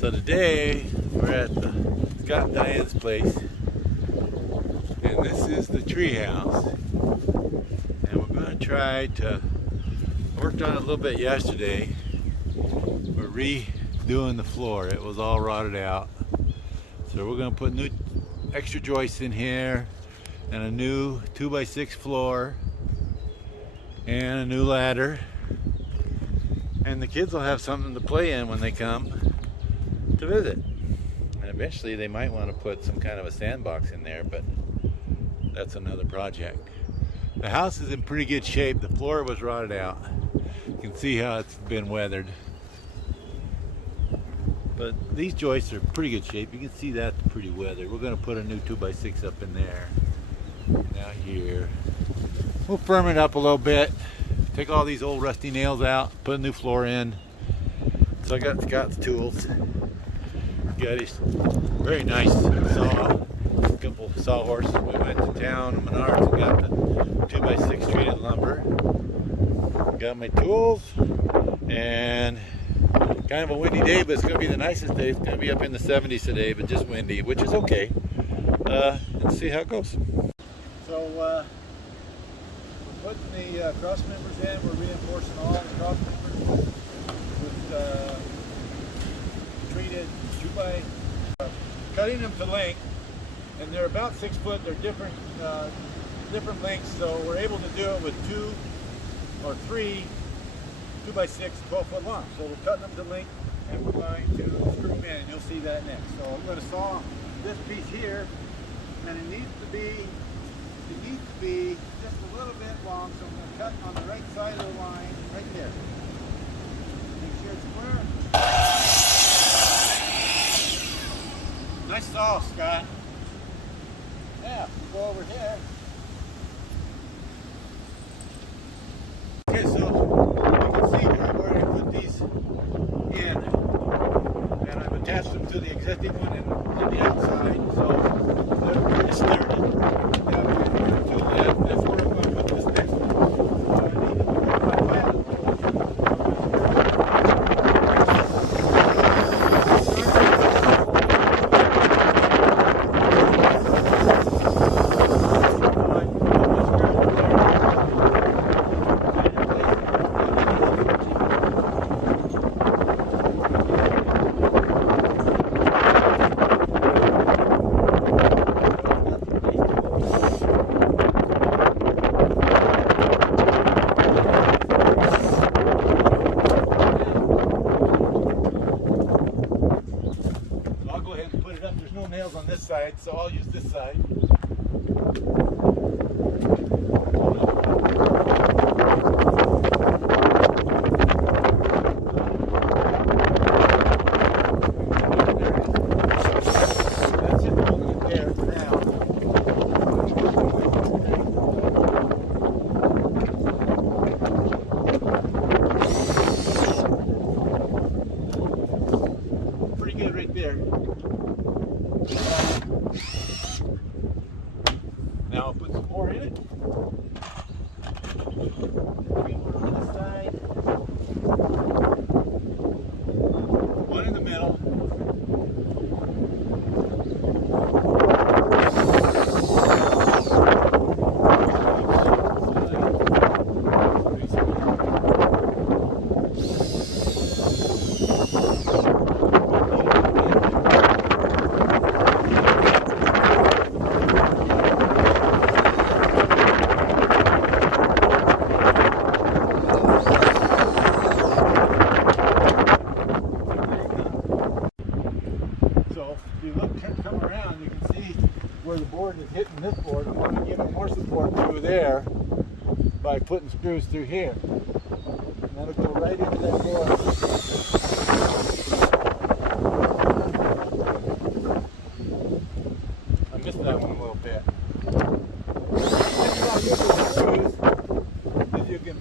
So today we're at Scott and Diane's place, and this is the tree house. And we're going to try to, worked on it a little bit yesterday. We're redoing the floor. It was all rotted out. So we're going to put new extra joists in here and a new 2x6 floor and a new ladder. And the kids will have something to play in when they come to visit. And eventually they might want to put some kind of a sandbox in there, but that's another project. The house is in pretty good shape. The floor was rotted out. You can see how it's been weathered. But these joists are pretty good shape. You can see that's pretty weathered. We're going to put a new 2x6 up in there. Now here. We'll firm it up a little bit. Take all these old rusty nails out. Put a new floor in. So I got Scott's tools. Got his very nice saw. A couple sawhorses. We went to town in Menards and got the 2x6 treated lumber. Got my tools. And kind of a windy day, but it's going to be the nicest day. It's going to be up in the 70s today, but just windy, which is okay. Let's see how it goes. So we're putting the cross members in. We're reinforcing all the cross members with treated 2x, cutting them to length, and they're about 6 foot. They're different lengths, so we're able to do it with 2 or 3 2x6 12-foot long. So we're cutting them to length, and we're going to screw them in, and you'll see that next. So I'm going to saw this piece here, and it needs to be just a little bit long, so I'm going to cut on the right side of the line, right there. Make sure it's square. Nice saw, Scott. Yeah, go over here. Okay, so you can see where I'm going to put these in, and I've attached them to the existing one in the outside, so they're pretty sturdy. That's where I'm going to put this next one. I need to put my pad. Nails on this side, so I'll use this side. That's it there for now. Pretty good right there. Now I'll put some more in it. Three more on this side. One in the middle. Come around, you can see where the board is hitting this board. I'm going to give it more support through there by putting screws through here. And that'll go right into that board. I missed that one a little bit. You can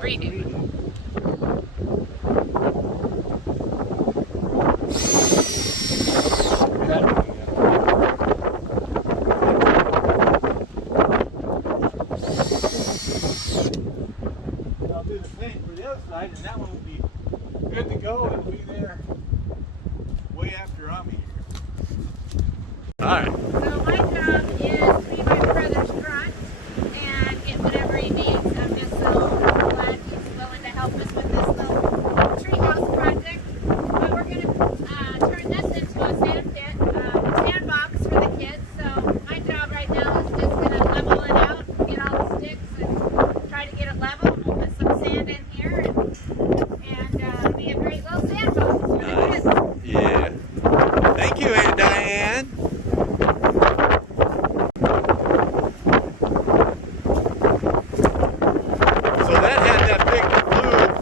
redo. side, and that one will be good to go. It'll be there way after I'm here. All right. So my job is to be my brother's grunt and get whatever he needs. I'm just so glad he's willing to help us with this little treehouse project. But we're going to turn this into a sand pit, sandbox for the kids. So my job right now is just going to level it out, get all the sticks and try to get it level. We'll put some sand in here and be a great little sandbox. Nice. Yeah. Thank you, Aunt Diane. So that had that big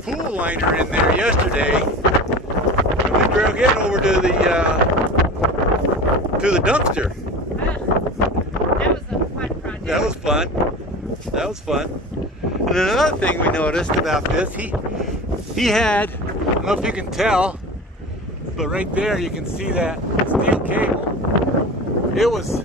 blue pool liner in there yesterday. And we drove it over to the dumpster. That was a fun project. That was fun. That was fun. And another thing we noticed about this, he had, I don't know if you can tell, but right there you can see that steel cable. It was,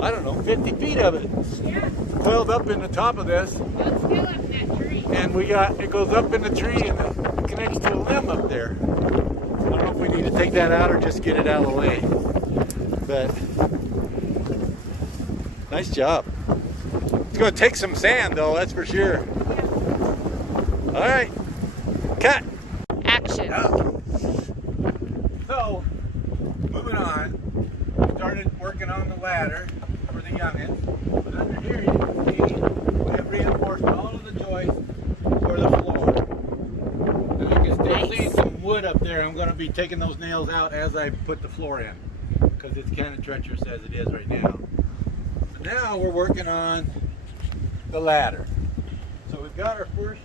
I don't know, 50 feet of it. Yeah. Coiled up in the top of this. It's still up in that tree. And it goes up in the tree and it connects to a limb up there. I don't know if we need to take that out or just get it out of the way. But, nice job. It's going to take some sand though, that's for sure. All right, cut. Action. So, moving on, we started working on the ladder for the youngins. But under here you can see we have reinforced all of the joists for the floor. And you can still see some wood up there. I'm going to be taking those nails out as I put the floor in because it's kind of treacherous as it is right now. But now we're working on the ladder. So we've got our first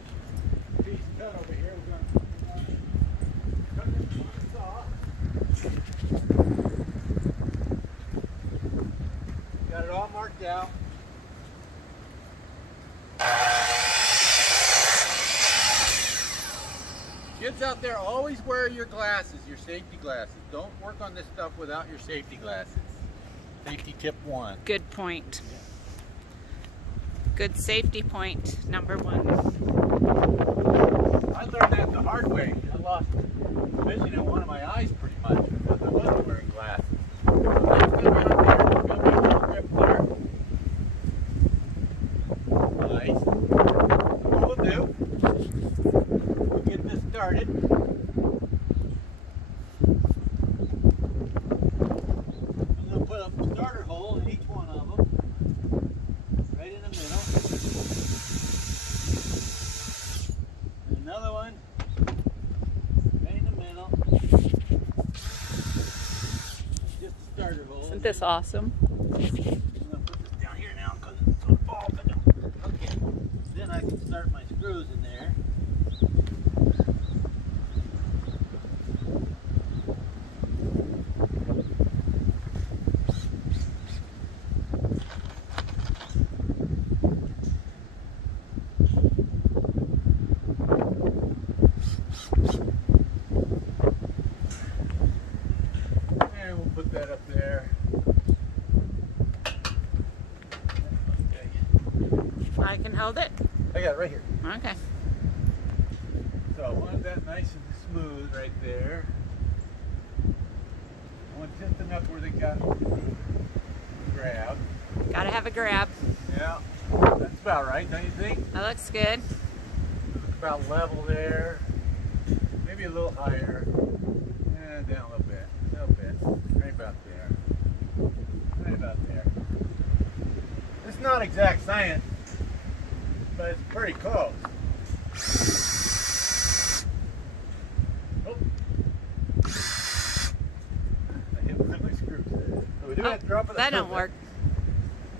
piece cut over here. We're going to cut this on the saw. Got it all marked out. Kids out there, always wear your glasses, your safety glasses. Don't work on this stuff without your safety glasses. Safety tip 1. Good point. Good safety point, number 1. I learned that the hard way. I lost vision in one of my eyes pretty much because I wasn't wearing glasses. Let's go down there. There's going to be a little grip there. Nice. What we'll do, we'll get this started. I'm going to put a starter hole in each one of them. Right in the middle. And another one right in the middle. Just a starter hole. Isn't this awesome? I'm going to put this down here now because it's going to fall. Okay. Then I can start my screws in there. And we'll put that up there. Okay. I can hold it. I got it right here. Okay. So I want that nice and smooth right there. I want just enough where they got grab. Gotta have a grab. Yeah, that's about right, don't you think? That looks good. It's about level there. Maybe a little higher. And down a little bit. A little bit. Right about there. Right about there. It's not exact science, but it's pretty close. Oh. I hit one of my screws there. So we do have to drop it a That little don't bit. work.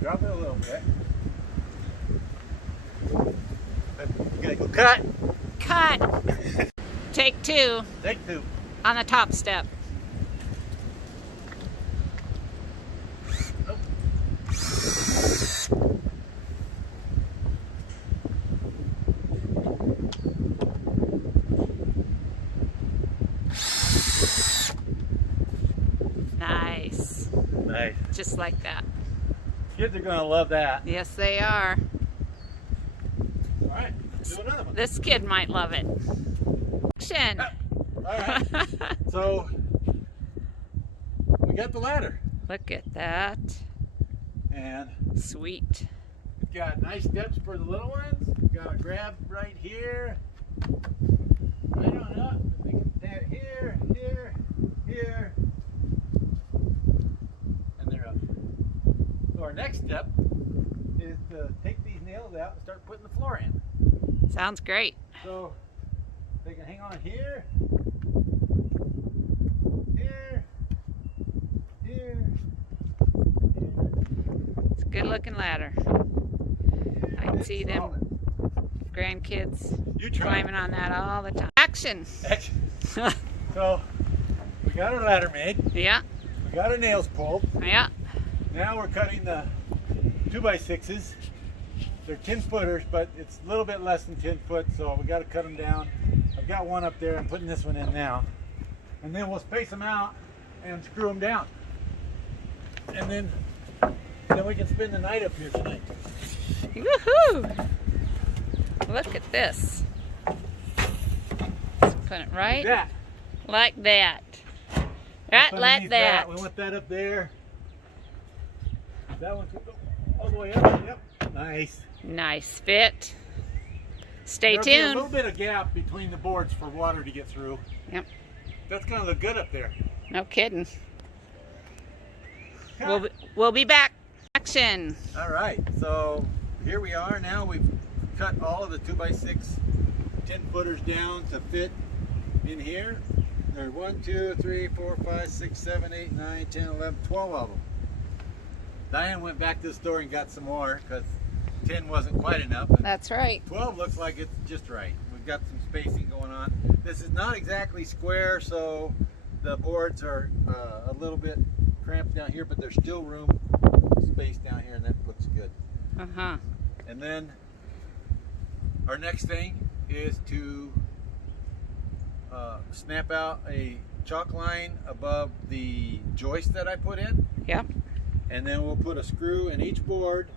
Drop it a little bit. You gotta go cut. Cut. Take 2 Take 2. on the top step. Oh. Nice. Nice. Just like that. Kids are gonna love that. Yes, they are. All right, let's do another one. This kid might love it. Action. All right. So we got the ladder. Look at that. And Sweet. we've got nice steps for the little ones. We've got a grab right here. Right on up. They can stand here, here, here. And they're up. So our next step is to take these nails out and start putting the floor in. Sounds great. So they can hang on here, here, here, here. It's a good looking ladder. I can see them grandkids You try. climbing on that all the time. Action. Action. So we got our ladder made. Yeah, We got our nails pulled. yeah. Now we're cutting the 2x6s. They're 10 footers, but it's a little bit less than 10 foot, so we got to cut them down. I've got one up there. I'm putting this one in now. And then we'll space them out and screw them down. And then we can spend the night up here tonight. Woohoo! Look at this. Let's put it right Like that. like that. Right Up like underneath that. We want that up there. That one could go all the way up. Yep. Nice. Nice fit. Stay There'll be a tuned. little bit of gap between the boards for water to get through. Yep. That's gonna look good up there. No kidding. Cut. We'll be back. Action. All right, so here we are now. We've cut all of the 2x6 10 footers down to fit in here. There are 1, 2, 3, 4, 5, 6, 7, 8, 9, 10, 11, 12 of them. Diane went back to the store and got some more because 10 wasn't quite enough. And That's right. 12 looks like it's just right. We've got some spacing going on. This is not exactly square, so the boards are a little bit cramped down here, but there's still room, space down here, and that looks good. Uh-huh. And then our next thing is to snap out a chalk line above the joist that I put in, Yep. and then we'll put a screw in each board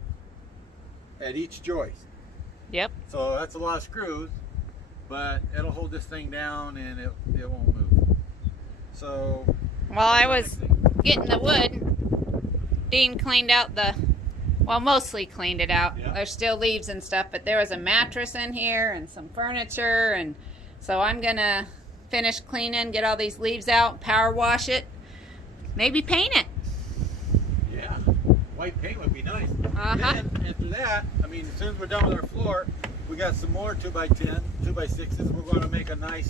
at each joist. Yep. So that's a lot of screws, but it'll hold this thing down and it won't move. So While I was getting the wood, Dean cleaned out mostly cleaned it out. Yeah. There's still leaves and stuff, but there was a mattress in here and some furniture, and so I'm gonna finish cleaning, get all these leaves out, power wash it, maybe paint it. yeah, white paint would be nice. Uh-huh. Then after that, I mean, as soon as we're done with our floor, we got some more 2x10, 2x6s. We're going to make a nice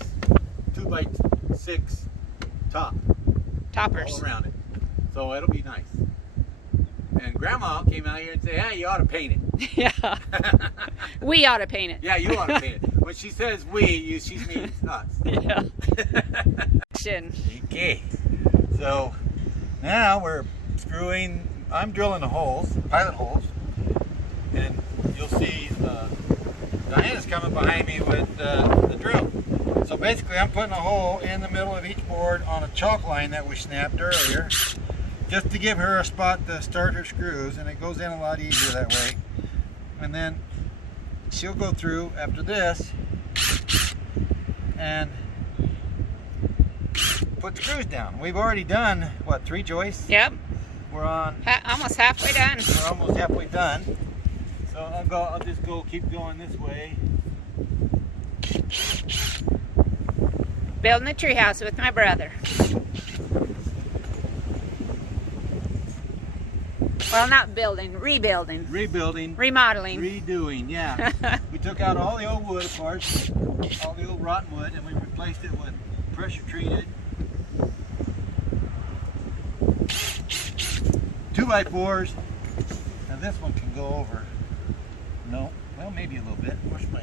2x6 top Toppers. all around it. So it'll be nice. And Grandma came out here and said, "Hey, you ought to paint it." Yeah. We ought to paint it. Yeah, you ought to paint it. When she says we, she means us. Yeah. Action. Okay. So now we're screwing. I'm drilling the holes, pilot holes, and you'll see Diana's coming behind me with the drill. So basically, I'm putting a hole in the middle of each board on a chalk line that we snapped earlier, just to give her a spot to start her screws, and it goes in a lot easier that way. And then she'll go through after this and put screws down. We've already done, what, 3 joists? Yep. We're on, Almost halfway done. we're almost halfway done. So I'll just keep going this way. Building a treehouse with my brother. Well, not building, rebuilding, Rebuilding, remodeling. redoing, yeah. We took out all the old wood, of course, all the old rotten wood, and we replaced it with pressure treated 2x4s. Now this one can go over. No, well, maybe a little bit. Where's my?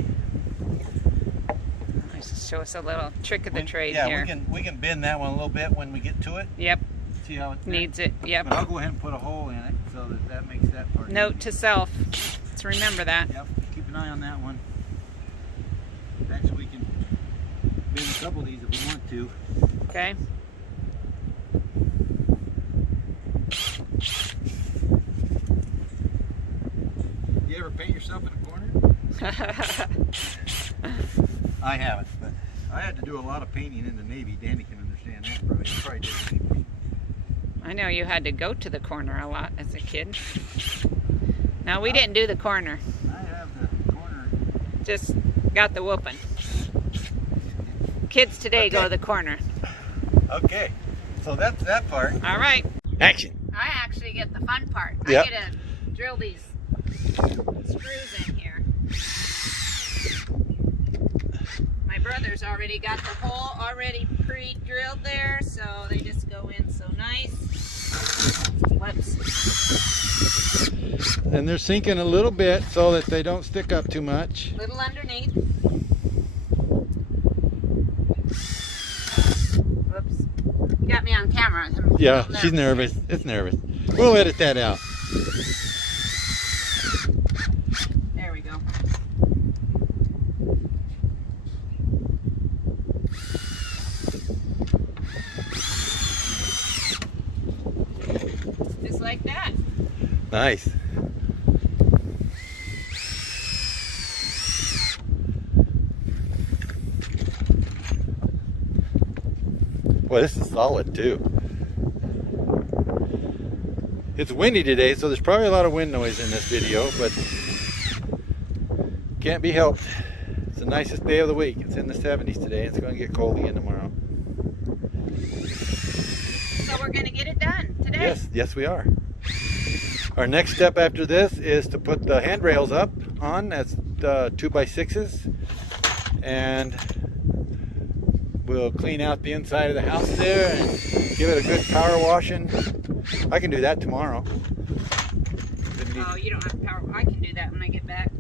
Just show us a little trick of the trade yeah, here. we can bend that one a little bit when we get to it. Yep, See how it needs it. Yep. But I'll go ahead and put a hole in it so that makes that part. Note to self. Let's remember that. Yep. Keep an eye on that one. Actually, we can bend a couple of these if we want to. Okay. You ever paint yourself in a corner? I haven't, but I had to do a lot of painting in the Navy. Danny can understand that, probably. He probably did the same thing. I know you had to go to the corner a lot as a kid. No, we didn't do the corner. I have the corner. Just got the whooping. Kids today go to the corner. Okay, so that's that part. All right. Action. I actually get the fun part. Yep. I get to drill these screws in here. My brother's already got the hole already pre-drilled there, so they just go in so nice. Whoops. And they're sinking a little bit so that they don't stick up too much. Little underneath. Whoops. You got me on camera. I'm Yeah, nervous. she's nervous. It's nervous. We'll edit that out. There we go. Just like that. Nice. Boy, this is solid too. It's windy today, so there's probably a lot of wind noise in this video, but can't be helped. It's the nicest day of the week. It's in the 70s today. It's going to get cold again tomorrow. So we're going to get it done today. Yes, yes we are. Our next step after this is to put the handrails up on. That's 2x6s, and we'll clean out the inside of the house there and give it a good power washing. I can do that tomorrow. Oh, you don't have power. I can do that when I get back.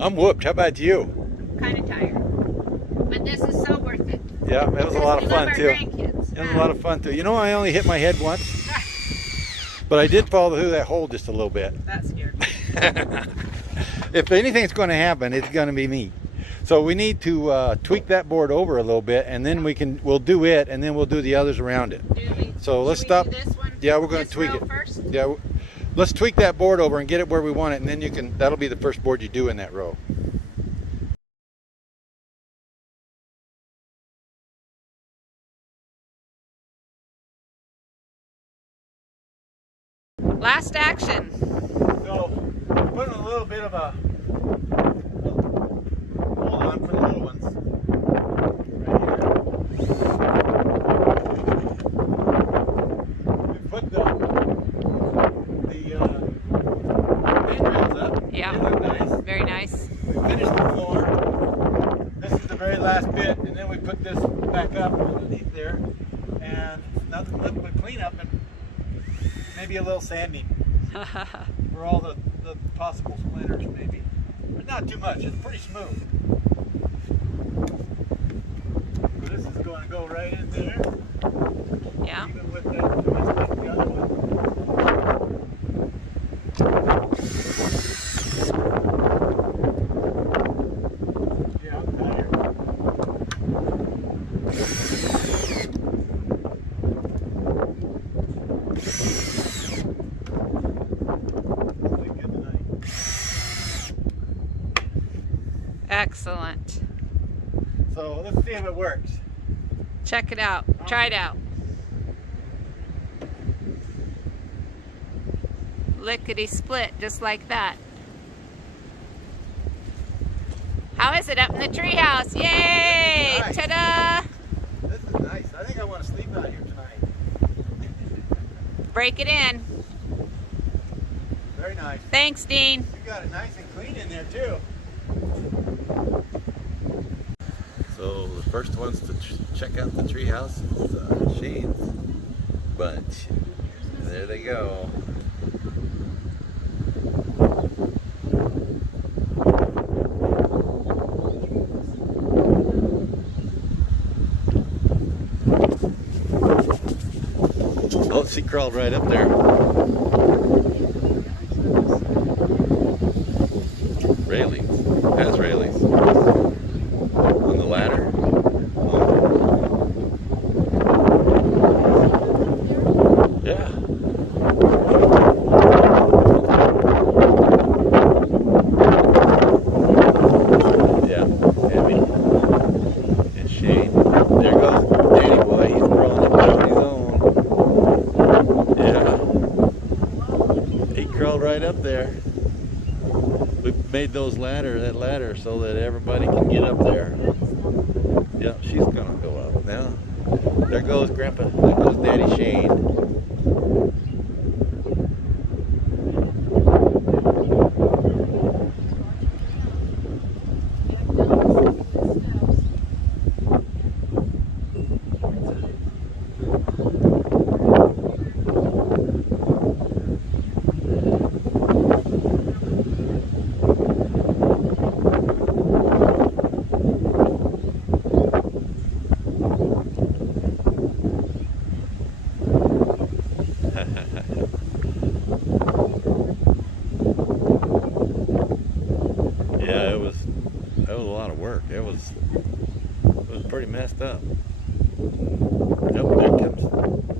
I'm whooped. How about you? Kind of tired. But this is so worth it. Yeah, it was a lot of fun too. It Grandkids. was a lot of fun too. You know, I only hit my head once, but I did fall through that hole just a little bit. That scared me. If anything's going to happen, it's going to be me. So we need to tweak that board over a little bit, and then we'll do it, and then we'll do the others around it. So let's stop. Do this one? Yeah, we're going to This tweak row it. first? Yeah, let's tweak that board over and get it where we want it, and then that'll be the first board you do in that row. Last action. So, putting a little bit of a hold on for the little ones. Right here. We put the handrails up. Yeah. They look nice. Very nice. We finished the floor. This is the very last bit, and then we put this back up underneath there, and nothing but cleanup and maybe a little sanding for all the possible splinters, maybe. But not too much. It's pretty smooth. So this is going to go right in there. Yeah. Even with that twist like the other one. Yeah, I'm tired. Excellent. So let's see if it works. Check it out. Try it out. Lickety split, just like that. How is it up in the treehouse? Yay! Nice. Ta-da! This is nice. I think I want to sleep out here tonight. Break it in. Very nice. Thanks, Dean. You got it nice and clean in there too. So the first ones to check out the treehouse is Shane's bunch. There they go. Oh, she crawled right up there. Railings. Has railings. On the ladder. Yeah. right up there. We made that ladder so that everybody can get up there. Yep, she's gonna go up now. There goes Grandpa. There goes Daddy Shane. Yeah, that was a lot of work. It was pretty messed up. Nope, there it comes.